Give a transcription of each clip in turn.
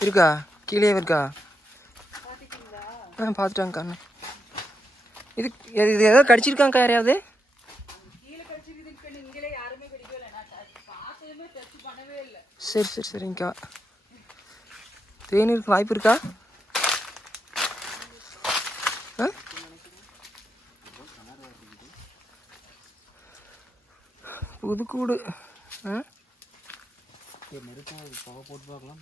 இருக்கா? கீழே இருக்கா? ஆ பார்த்துட்டாங்கக்கா இது இது இது ஏதாவது கடிச்சிருக்காங்கக்கா யாரையாவது? சரி சரி சரிங்கக்கா. தேனீருக்கு வாய்ப்பு இருக்கா? ஆ? புதுக்கூடு. ஆ? போட்டு பார்க்கலாம்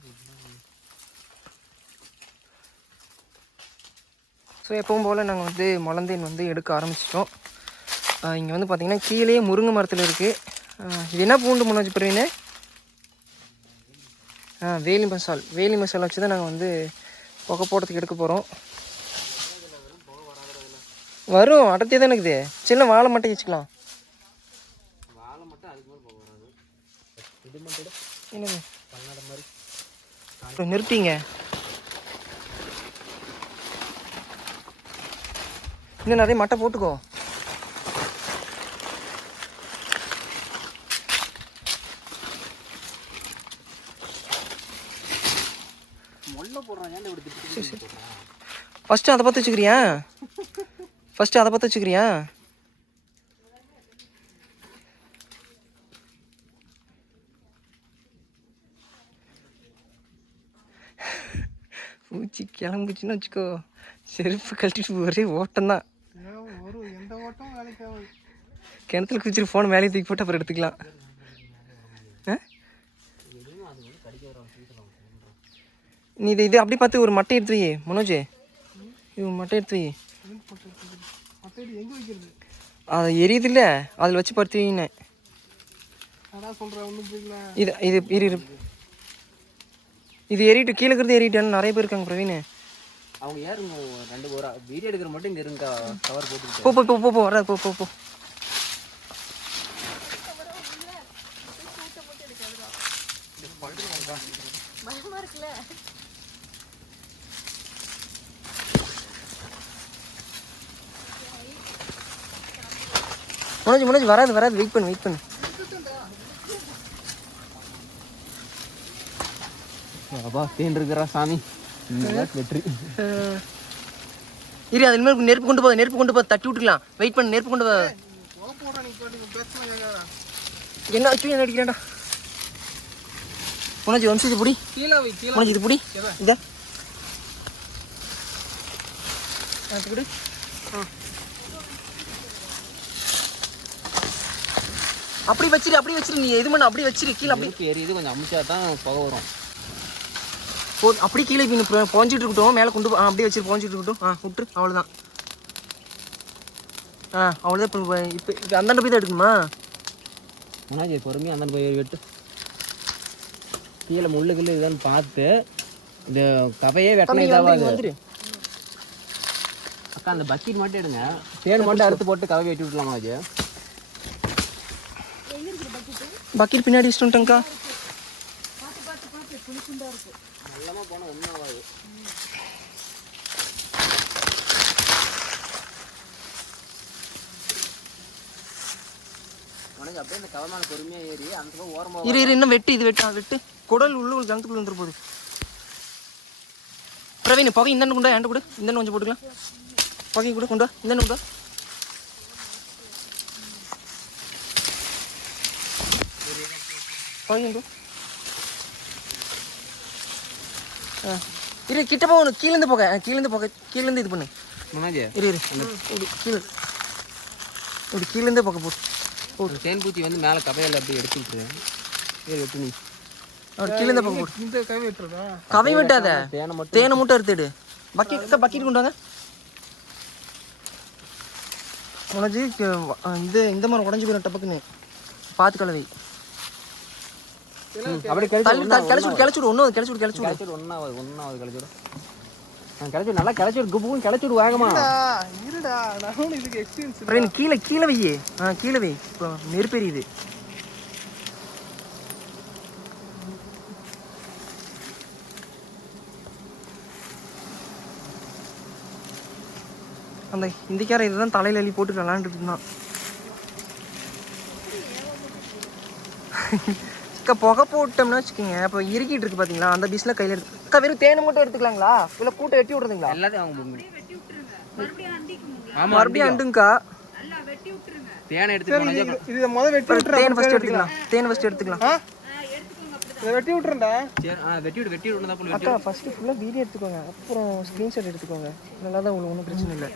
ஸோ எப்பவும் போல் நாங்கள் வந்து முளந்தேன் வந்து எடுக்க ஆரம்பிச்சிட்டோம். இங்கே வந்து பார்த்திங்கன்னா கீழே முருங்கை மரத்தில் இருக்குது இது என்ன பூண்டு முன்னாடி பிரவீனு? ஆ வேலி மசால். வேலி மசாலா வச்சு தான் நாங்கள் வந்து புகை போடுறதுக்கு எடுக்க போகிறோம் வரும். அடர்த்தி தான் இருக்குது. சின்ன வாழை மட்டும் வச்சுக்கலாம் நிறுத்திங்க மட்டும் அதுக்கு மேலே புகை வராது இது மட்டும் என்னது கண்ணாட மாதிரி அப்புறம் நிறுத்திங்க இன்னும் நிறைய மட்டை போட்டுக்கோ. ஃபஸ்ட்டு அதை பார்த்து வச்சுக்கிறியா? ஃபஸ்ட்டு அதை பார்த்து வச்சுக்கிறியா? பூச்சி கிளம்புச்சுன்னு வச்சுக்கோ. செருப்பு கழட்டிட்டு ஒரே ஓட்டம் தான் ஒரு எந்த ஓட்டம் வேலைக்கு ஆகாது கிணத்துல குதிச்சிட்டு ஃபோன் மேலே தூக்கி போட்டு அப்புறம் எடுத்துக்கலாம். நீ இது இது அப்படி பார்த்து ஒரு மட்டை எடுத்து வை மனோஜ். இது ஒரு மட்டை எடுத்து வை. அது எரியுது இல்லை அதில் வச்சு படுத்து வைங்க அதான் சொல்கிறேன் ஒன்றும் புரியல. இது இது இரு. இது ஏறிட்டு கீழே இருக்கிறது ஏறிட்டான்னு நிறைய பேர் இருக்காங்க பிரவீன். அவங்க யாருங்க ரெண்டு ஒரு வீடியோ எடுக்கிற மட்டும் இங்கே இருங்க கவர் போட்டுக்கிட்டு. போ போ போ போ போ வராது போ போ போ. மனோஜ் மனோஜ் வராது வராது வெயிட் பண்ணு வெயிட் பண்ணு. அப்பா தேன் இருக்கிறா சாமி. வெற்றி. இரு அது இனிமேல் நெருப்பு கொண்டு போகுது நெருப்பு கொண்டு போய் தட்டி விட்டுக்கலாம். வெயிட் பண்ணு நெருப்பு கொண்டு போ. என்ன ஆச்சு என்ன அடிக்கிறேன்டா? மனோஜ் வம்சத்து புடி. கீழே வை கீழே மனோஜ் இது புடி. இதா புடி. அப்படி வச்சிரு அப்படி வச்சிரு நீ எது பண்ண அப்படி வச்சிரு கீழே அப்படி. நெருப்பு எரியுது கொஞ்சம் அமிச்சா தான் புகை வரும். போ அப்படி கீழே இப்போ போஞ்சிட்டு இருக்கட்டும். மேலே கொண்டு அப்படியே வச்சிரு போஞ்சிட்டு இருக்கட்டும். ஆ விட்டுரு அவ்வளோதான் ஆ அவ்வளோதான் இப்போ இப்போ இப்போ அந்தாண்ட போய் தான் எடுக்கணுமா? முன்னாடி பொறுமையாக அந்த போய் வெட்டு. கீழே முள்ளு கிள்ளு இதுன்னு பார்த்து இந்த கவையே வெட்டணும் வந்துரு. அக்கா அந்த பக்கெட் மட்டும் எடுங்க. தேன் மட்டும் அறுத்து போட்டு கவை வெட்டி விட்டுலாமா அது? பக்கெட் பின்னாடி வச்சுட்டு வந்துட்டேங்க்கா நல்லமா போனால் ஒன்றும் ஆகாது உனக்கு அப்படியே இந்த கவை மேலே பொறுமையாக ஏறி அந்த பக்கம் ஓரமாக இரு இரு இன்னும் வெட்டு இது வெட்டு வெட்டு. குடல் உள்ள ஒரு ஜங்கத்துக்குள்ள வந்துரு போகுது. பிரவீன் புகை இந்தாண்டு கொண்டு வா, என்கிட்ட கொடு. இந்தாண்டு கொஞ்சம் போட்டுக்கலாம். புகை கூட கொண்டு புகை கொண்டு வா. ஆ இரு கிட்ட போகணும் கீழேருந்து போக. கீழேருந்து போக கீழேருந்து இது பண்ணு. இரு இரு. கீழே. இப்படி கீழேருந்தே பக்கம் போட்டு ஒரு தேன் பூச்சி வந்து மேலே கவையில் அப்படி எடுத்துக்கிட்டு ஏறி வெட்டு நீ. அப்படி கீழேருந்தே பக்கம் போட்டு இந்த கவை வெட்டுறதா? கவை வெட்டாத. தேனை மட்டும் தேனை மட்டும் எடுத்துடு பக்கெட் பக்கெட் கொண்டு வாங்க. உனக்கு இது இந்த மாதிரி உடஞ்சி போயிடும் டப்பக்குன்னு. பார்த்து கலவை அப்படி கிளச்சி விடு கிளச்சி விடு ஒன்றும் கிளச்சி விடு கிளச்சி விடு. கிளச்சிடு ஒன்றாவது ஒன்றாவது கிளச்சிடும் கிளச்சிடு நல்லா கிளச்சிடு குப்புக்கும் கிளச்சிடு வேகமா. இருடா நான் இதுக்கு எக்ஸ்பீரியன்ஸ் பிரவீன் கீழே கீழே வையே. ஆ கீழே வை. இப்போ நெருப்பெரியுது அந்த இந்திக்கார இதுதான் தலையில அள்ளி போட்டு விளாண்டுட்டு இருந்தான். அக்கா புகை போட்டோம்னா வச்சுக்கோங்க. இப்போ இறுக்கிட்டு இருக்கு பார்த்தீங்களா அந்த பீஸில் கையில் எடுத்து அக்கா வெறும் தேனை மட்டும் எடுத்துக்கலாங்களா? இல்லை கூட்டை வெட்டி விடுறதுங்களா? எல்லாத்தையும் மறுபடியும் அண்டுங்கக்கா தேனை எடுத்து போனா இது இது முத வெட்டி விட்டுறேன். தேன் ஃபஸ்ட் எடுத்துக்கலாம். தேன் ஃபஸ்ட் எடுத்துக்கலாம். வெட்டி விட்டுறேன்டா. சரி ஆ வெட்டி விடு வெட்டி விடு தான் போல அக்கா ஃபஸ்ட்டு ஃபுல்லாக வீடியோ எடுத்துக்கோங்க. அப்புறம் ஸ்க்ரீன்ஷாட் எடுத்துக்கோங்க. நல்லா தான் உங்களுக்கு ஒன்றும் பிரச்சனை இல்லை.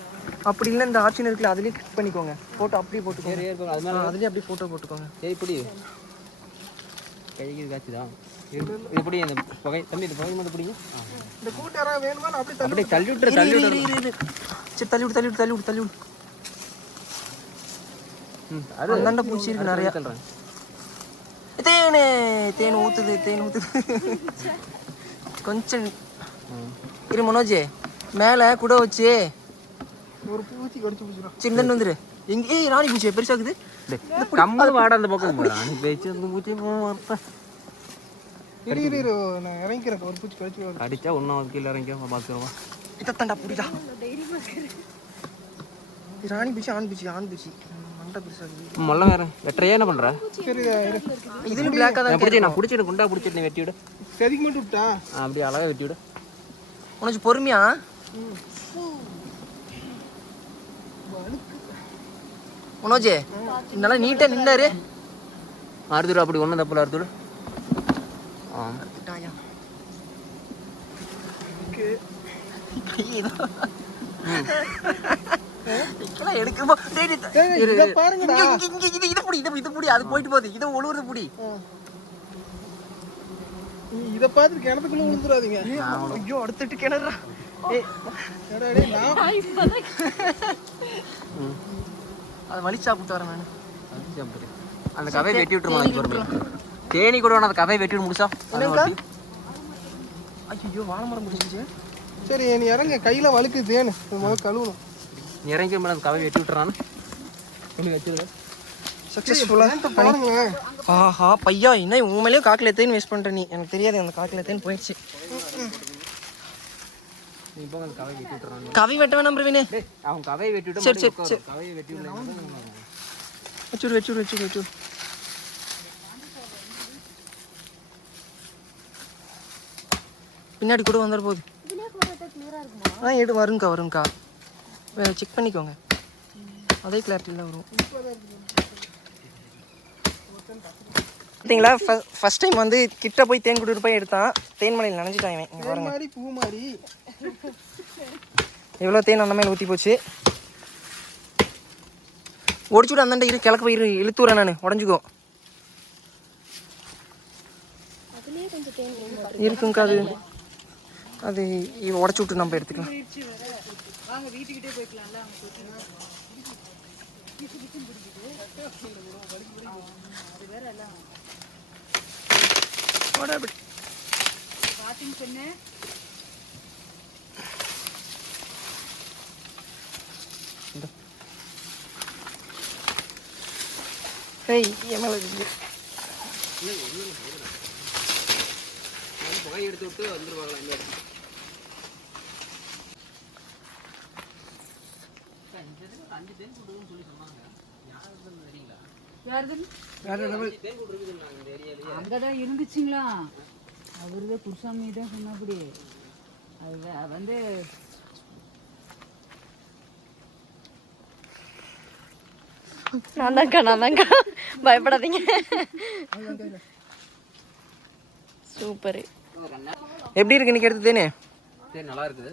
அப்படி இல்லை இந்த ஆப்ஷன் இருக்குல்ல அதுலேயே கிளிக் பண்ணிக்கோங்க. ஃபோட்டோ அப்படியே போட்டுக்கோங்க. அதுலேயே அப்படியே ஃபோட்டோ போட்டுக்கோங்க. இப்படி கைக்கு காய்ச்சுதா? இது எப்படி இந்த புகை தம்பி இந்த புகை மட்டும் பிடிங்க. இந்த கூட்டு யாராவது வேணுமா அப்படியே தள்ளி தள்ளி இரு, இரு, இரு. சரி தள்ளி விடு தள்ளி விடு தள்ளி விடு தள்ளி விடு. ம் அது அந்தாண்ட பூச்சி இருக்கு நிறையா. தேனு தேன் ஊத்துது தேன் ஊத்துது. கொஞ்சம் இரு மனோஜ் மேலே கூட வச்சு ஒரு பூச்சி கடிச்சு பிடிச்சிடும் சின்னன்னு வந்துரு. எங்க ஏய் ராணி பூச்சி பெருசாக்குது கம்மல் வாட அந்த பக்கம் பேச்சு அந்த பூச்சி வரப்ப இரு இரு இரு நான் இறங்கிக்கிறேன் ஒரு பூச்சி வருது. அடிச்சா ஒன்றும் கீழே இறங்கி பார்த்துருவான் இதத்தாண்டா புரியுதா? ராணி பூச்சி ஆண் பூச்சி ஆண் பூச்சி. மொல்ல வேற. வெட்டுறையா என்ன பண்ற. இதுல தான் நான் பிடிச்சி நான் பிடிச்சிட்டு குண்டா பிடிச்சிட்டு நீ வெட்டி விடு. செதுக்கி மட்டும் விட்டா? ஆ, அப்படியே அழகா வெட்டி விடு. உனக்கு பொறுமையா? மனோஜ் நல்லா நீட்டா நின்னாரு. அறுத்துடு அப்படி ஒன்றும் தப்பில்ல அறுத்துடு ஆ இதெல்லாம் எடுக்கும்போ டேய், டேய், டேய், இரு, இதை இரு. பாருங்கடா. இங்க, இங்க, இங்க, இது இது புடி இது இது புடி அது போயிட்டு போகுது. இது ஒழுகுறது புடி. நீ இதை பார்த்துட்டு கிணத்துக்குள்ள விழுந்துடாதீங்க. ஐயோ அடுத்துட்டு கிணறா நான் அது வலி சாப்பிட்டு வரேன் நான். அந்த கவையை வெட்டி விட்டுருமா தேனி கூட வேணாம் அந்த கவையை வெட்டி விட்டு முடிச்சா? ஐயோ வாழை மரம் பிடிச்சிச்சு சரி நீ இறங்க. கையில வழுக்கு தேனு. முதல்ல கழுவணும். நீ இறங்கி மேலே அந்த கவையை வெட்டி விட்டுறான்னு சொல்லி வச்சிருக்க சக்ஸஸ்ஃபுல்லாக ஆஹா பையா இன்னும் உண்மையிலேயே காக்கில் தேன் வேஸ்ட் பண்ணுற நீ. எனக்கு தெரியாது அந்த காக்கில் தேன் போயிடுச்சு நீ போங்க அந்த கவையை வெட்டி விட்டுறான்னு கவி வெட்ட வேணாம் பிரவீனு. அவன் கவையை வெட்டி விட்டு சரி, சரி, உட்காரு. கவையை வெட்டி விடல வச்சுடு வச்சுடு வச்சுடு வச்சுடு பின்னாடி கூட வந்துட போகுது. ஆ எடு வருங்கக்கா வருங்கக்கா. செக் பண்ணிக்கோங்க. அதே கிளாரிட்டியில் வரும். பார்த்தீங்களா ஃபர்ஸ்ட் டைம் வந்து கிட்ட போய் தேன் குடிட்டு போய் எடுத்தான். தேன் மலையில் நினைஞ்சிட்டான் இவன். இங்க தேன் பாருங்க. மாதிரி பூ மாதிரி எவ்வளோ தேன் அந்த மேலே ஊற்றி போச்சு. ஒடிச்சுட்டு அந்தாண்ட இரு கிழக்கு போய் இரு இழுத்துறேன் நான் உடஞ்சிக்கோ. இருக்குங்கக்கா அது. அது உடச்சி விட்டு நம்ம எடுத்துக்கலாம். வாடா ஏய் என் மேலே இருக்கு. புகையை எடுத்து விட்டு வந்துருவாங்களா இந்த அங்கதான் இருந்துச்சுங்களா? அவரு குருசாமி தான் சொன்னபடி அது வந்து நான் தான்க்கா நான் தான்க்கா பயப்படாதீங்க. சூப்பர். எப்படி இருக்கு இன்னைக்கு எடுத்து தேனே? தேன் நல்லா இருக்குது.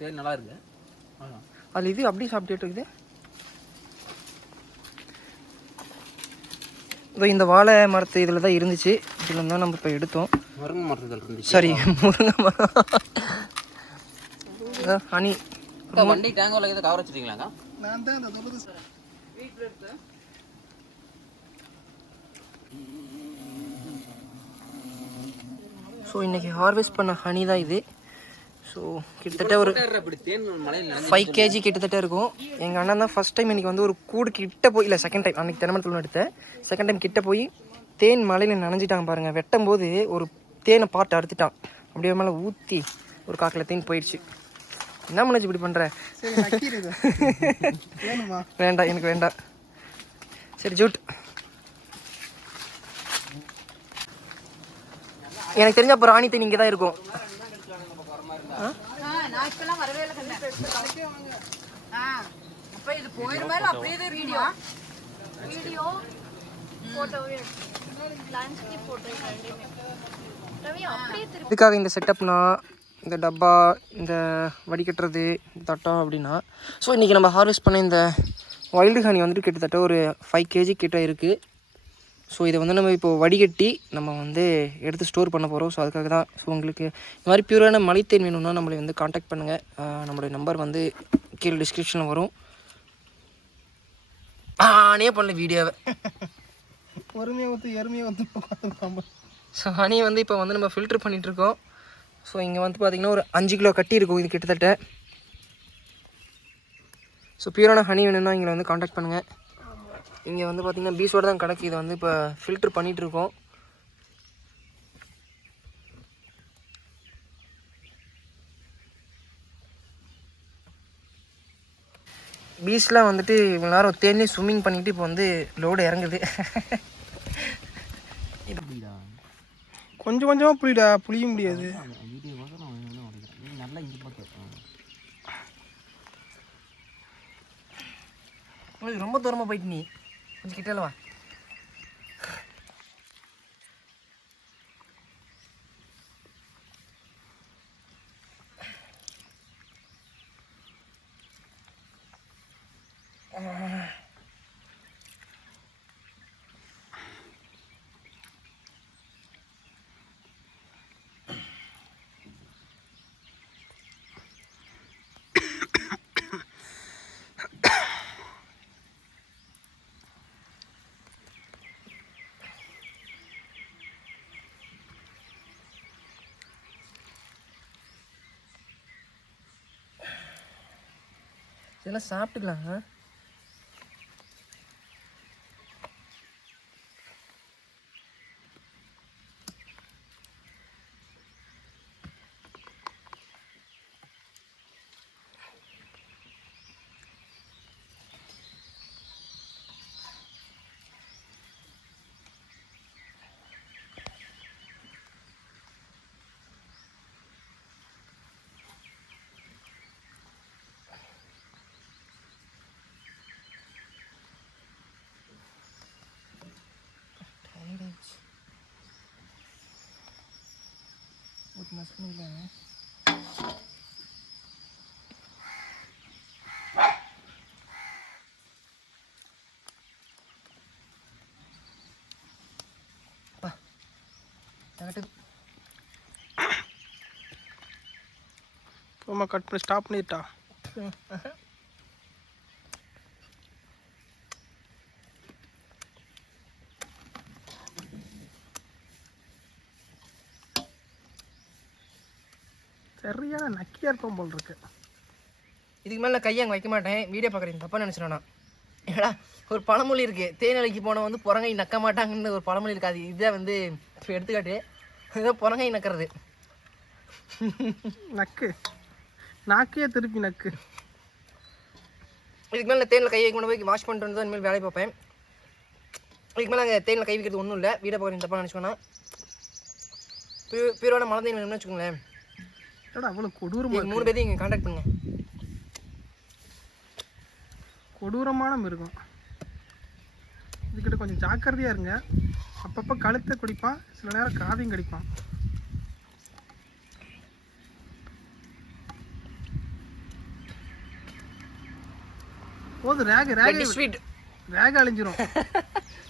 தேன் நல்லா இருக்குது அது இது அப்படியே சாப்பிட்டுட்டு இருக்குது. இதோ இந்த வாழை மரத்து இதில் தான் இருந்துச்சு. இதில் தான் நம்ம இப்போ எடுத்தோம். முருங்கை மரத்தில் இருந்துச்சு சரி முருங்கை மரம். ஹனி. அக்கா, வண்டி டேங்கோவில் கவர் வச்சுட்டீங்களாக்கா நான் தான் அந்த தொகுதி ஸோ இன்னைக்கு ஹார்வெஸ்ட் பண்ண ஹனி தான் இது. ஸோ கிட்டத்தட்ட ஒரு ஃபைவ் கேஜி கிட்டத்தட்ட இருக்கும். எங்கள் அண்ணன் தான் ஃபஸ்ட் டைம் இன்னைக்கு வந்து ஒரு கூடு கிட்ட போய் இல்லை செகண்ட் டைம் அன்னைக்கு தினமரத்தில் எடுத்தேன். செகண்ட் டைம் கிட்ட போய் தேன் மலையில் நனைஞ்சிட்டாங்க பாருங்கள் வெட்டும் போது ஒரு தேனை பாட்டு அறுத்துட்டான். அப்படியே மேலே ஊற்றி ஒரு காக்கில் தேன் போயிடுச்சு. என்ன மனோஜ் இப்படி பண்ணுற சரி நக்கீர் வேணுமா? வேண்டாம் எனக்கு வேண்டாம். சரி ஜூட். எனக்கு தெரிஞ்ச அப்புறம் ராணி தண்ணி இங்கே தான் இருக்கும் இதுக்காக இந்த செட்டப்னா இந்த டப்பா இந்த வடிகட்டுறது தட்டம் அப்படின்னா ஸோ இன்றைக்கி நம்ம ஹார்வெஸ்ட் பண்ண இந்த வைல்டு ஹனி வந்துட்டு கிட்டத்தட்ட ஒரு ஃபைவ் கேஜி கிட்ட இருக்குது ஸோ இதை வந்து நம்ம இப்போ வடிகட்டி நம்ம வந்து எடுத்து ஸ்டோர் பண்ண போகிறோம் ஸோ அதுக்காக தான் ஸோ உங்களுக்கு இந்த மாதிரி பியூரான மலைத்தேன் வேணும்னா நம்மளை வந்து காண்டாக்ட் பண்ணுங்கள் நம்மளுடைய நம்பர் வந்து கீழே டிஸ்கிரிப்ஷனில் வரும். ஆனே பண்ணல வீடியோவை பொறுமையாக வந்து எருமையாக வந்து உட்காந்து ஸோ ஹனியை வந்து இப்போ வந்து நம்ம ஃபில்டர் பண்ணிகிட்ருக்கோம் ஸோ இங்கே வந்து பார்த்திங்கன்னா ஒரு அஞ்சு கிலோ கட்டி இருக்கும் இது கிட்டத்தட்ட. ஸோ பியூரான ஹனி வேணும்னா இங்கே வந்து காண்டாக்ட் பண்ணுங்கள் இங்கே வந்து பார்த்திங்கன்னா பீஸோடு தான் கிடக்கு இதை வந்து இப்போ ஃபில்ட்ரு பண்ணிகிட்ருக்கோம் பீச்லாம் வந்துட்டு இவ்வளோ நேரம் தேனி ஸ்விம்மிங் பண்ணிட்டு இப்போ வந்து லோடு இறங்குது. கொஞ்சம் கொஞ்சமாக புளிடா புளிய முடியாது வீடியோ பார்க்க நான் என்ன உடைக்கிறேன் நீ நல்லா இங்கே பார்த்து உங்களுக்கு ரொம்ப தூரமாக போயிட்டு நீ. கொஞ்சம் கிட்டல வா. இதெல்லாம் சாப்பிட்டுக்கலாம் சாப்பிட்டுக்கலாங்க சும்மா கட் பண்ணி ஸ்டாப் பண்ணிட்டா. சரியான நக்கியாக இருப்போம் போல் இருக்கு. இதுக்கு மேலே நான் கையை அங்கே வைக்க மாட்டேன். வீடியோ பார்க்குறேன் தப்பாக நினச்சிடணும் நான். ஏடா ஒரு பழமொழி இருக்குது தேனலைக்கு போன வந்து புறங்கை நக்க மாட்டாங்கன்னு ஒரு பழமொழி இருக்குது அது இதை வந்து இப்போ எடுத்துக்காட்டு ஏதோ புறங்கை நக்கிறது. நக்கு. நாக்கையே திருப்பி நக்கு. இதுக்கு மேலே தேனில் கை கொண்டு போய் வாஷ் பண்ணிட்டு வந்து இனிமேல் வேலையை பார்ப்பேன். இதுக்கு மேலே நாங்கள் தேனில் கை வைக்கிறது ஒன்றும் இல்லை. வீடியோ பார்க்குறேன் தப்பாக நினச்சிக்கோனா பியூரோட மழை தேன் வேணும்னு வச்சுக்கோங்களேன் ஏடா அவ்வளோ கொடூரமாக மூணு பேர்த்தையும் இங்கே காண்டாக்ட் பண்ணுங்க. கொடூரமான மிருகம். இதுக்கிட்ட கொஞ்சம் ஜாக்கிரதையாக இருங்க. அப்பப்போ கழுத்தை குடிப்பான் சில நேரம் காதையும் கடிப்பான். போதும் ரேக ரேக ஸ்வீட் ரேக அழிஞ்சிரும்.